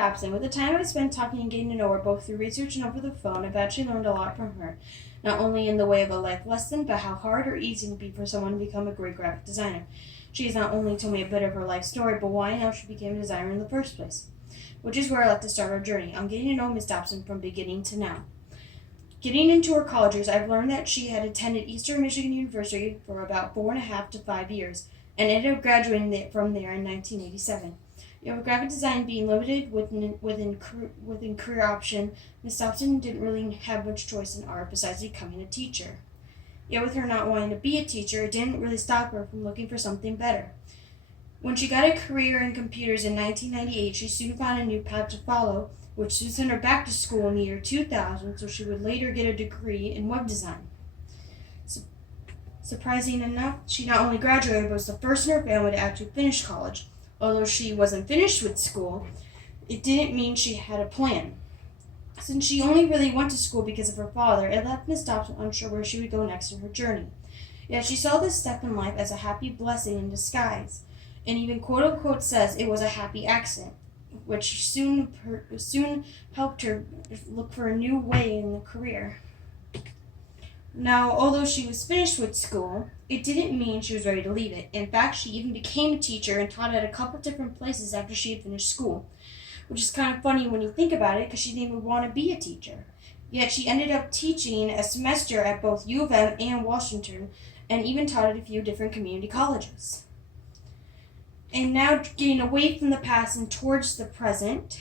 Dobson. With the time I spent talking and getting to know her both through research and over the phone, I've actually learned a lot from her. Not only in the way of a life lesson, but how hard or easy it can be for someone to become a great graphic designer. She has not only told me a bit of her life story, but why and how she became a designer in the first place. Which is where I like to start our journey. I'm getting to know Miss Dobson from beginning to now. Getting into her college years, I've learned that she had attended Eastern Michigan University for about 4.5 to 5 years, and ended up graduating from there in 1987. With graphic design being limited within career option, Miss Dobson didn't really have much choice in art besides becoming a teacher. Yet with her not wanting to be a teacher, it didn't really stop her from looking for something better. When she got a career in computers in 1998, she soon found a new path to follow, which soon sent her back to school in the year 2000, so she would later get a degree in web design. Surprising enough, she not only graduated, but was the first in her family to actually finish college. Although she wasn't finished with school, it didn't mean she had a plan. Since she only really went to school because of her father, it left Miss Dobson unsure where she would go next in her journey. Yet she saw this step in life as a happy blessing in disguise, and even quote-unquote says it was a happy accident, which soon helped her look for a new way in the career. Now, although she was finished with school, it didn't mean she was ready to leave it. In fact, she even became a teacher and taught at a couple different places after she had finished school, which is kind of funny when you think about it because she didn't even want to be a teacher. Yet she ended up teaching a semester at both U of M and Washington, and even taught at a few different community colleges. And now, getting away from the past and towards the present,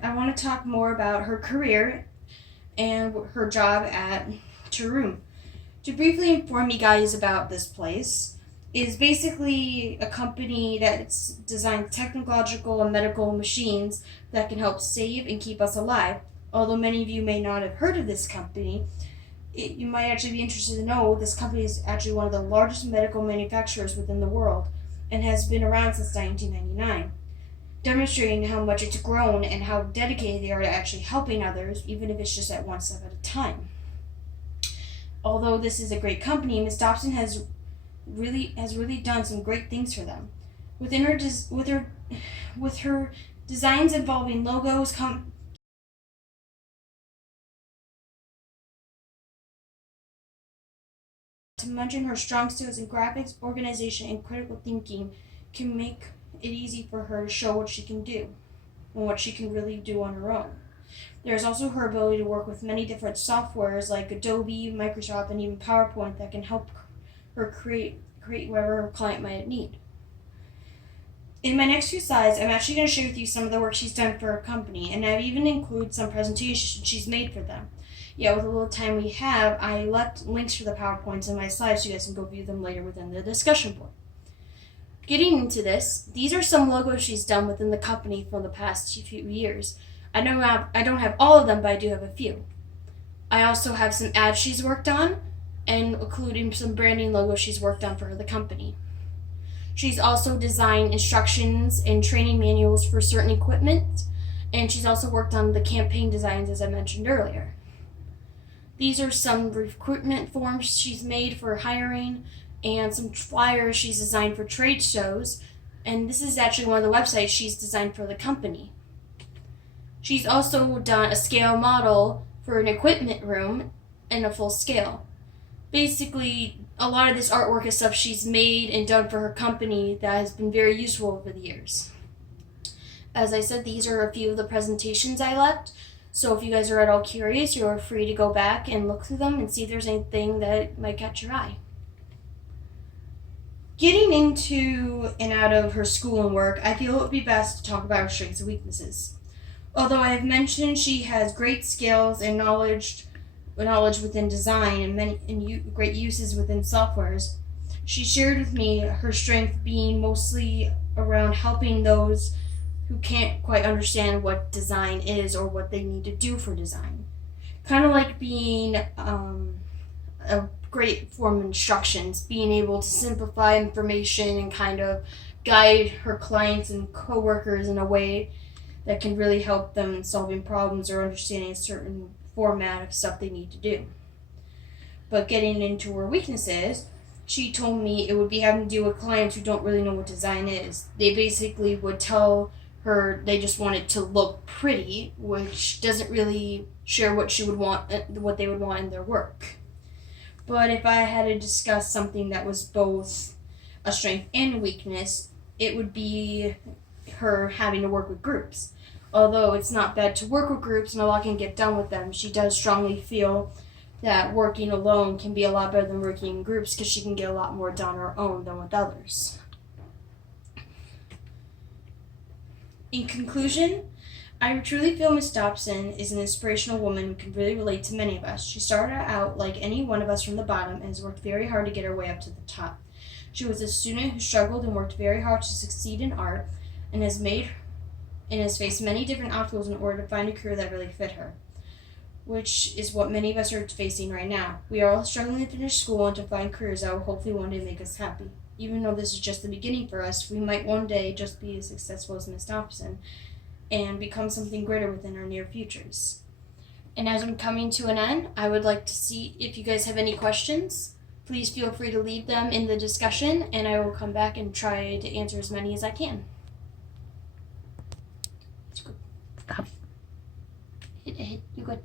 I want to talk more about her career and her job at Taroom. To briefly inform you guys about this place, is basically a company that designs technological and medical machines that can help save and keep us alive. Although many of you may not have heard of this company, you might actually be interested to know this company is actually one of the largest medical manufacturers within the world and has been around since 1999. Demonstrating how much it's grown and how dedicated they are to actually helping others, even if it's just at one step at a time. Although this is a great company, Miss Dobson has really done some great things for them. With her designs involving logos, to mention her strong skills in graphics, organization, and critical thinking can make it easy for her to show what she can do and what she can really do on her own. There's also her ability to work with many different softwares like Adobe, Microsoft, and even PowerPoint that can help her create whatever her client might need. In my next few slides, I'm actually going to share with you some of the work she's done for her company, and I've even included some presentations she's made for them. With a little time we have, I left links for the PowerPoints in my slides so you guys can go view them later within the discussion board. Getting into this, these are some logos she's done within the company for the past few years. I don't have all of them, but I do have a few. I also have some ads she's worked on, and including some branding logos she's worked on for the company. She's also designed instructions and training manuals for certain equipment, and she's also worked on the campaign designs as I mentioned earlier. These are some recruitment forms she's made for hiring, and some flyers she's designed for trade shows, and this is actually one of the websites she's designed for the company. She's also done a scale model for an equipment room and a full scale. Basically, a lot of this artwork is stuff she's made and done for her company that has been very useful over the years. As I said, these are a few of the presentations I left, so if you guys are at all curious, you're free to go back and look through them and see if there's anything that might catch your eye. Getting into and out of her school and work, I feel it would be best to talk about her strengths and weaknesses. Although I have mentioned she has great skills and knowledge within design and great uses within softwares, she shared with me her strength being mostly around helping those who can't quite understand what design is or what they need to do for design. Kind of like being a great form of instructions, being able to simplify information and kind of guide her clients and coworkers in a way that can really help them in solving problems or understanding a certain format of stuff they need to do. But getting into her weaknesses, she told me it would be having to deal with clients who don't really know what design is. They basically would tell they just want it to look pretty, which doesn't really share what she would want, what they would want in their work. But if I had to discuss something that was both a strength and a weakness, it would be her having to work with groups. Although it's not bad to work with groups and a lot can get done with them, she does strongly feel that working alone can be a lot better than working in groups because she can get a lot more done on her own than with others. In conclusion, I truly feel Miss Dobson is an inspirational woman who can really relate to many of us. She started out like any one of us from the bottom and has worked very hard to get her way up to the top. She was a student who struggled and worked very hard to succeed in art and has faced many different obstacles in order to find a career that really fit her, which is what many of us are facing right now. We are all struggling to finish school and to find careers that will hopefully one day make us happy. Even though this is just the beginning for us, we might one day just be as successful as Miss Dobson and become something greater within our near futures. And as I'm coming to an end, I would like to see if you guys have any questions. Please feel free to leave them in the discussion, and I will come back and try to answer as many as I can. Stop. You good?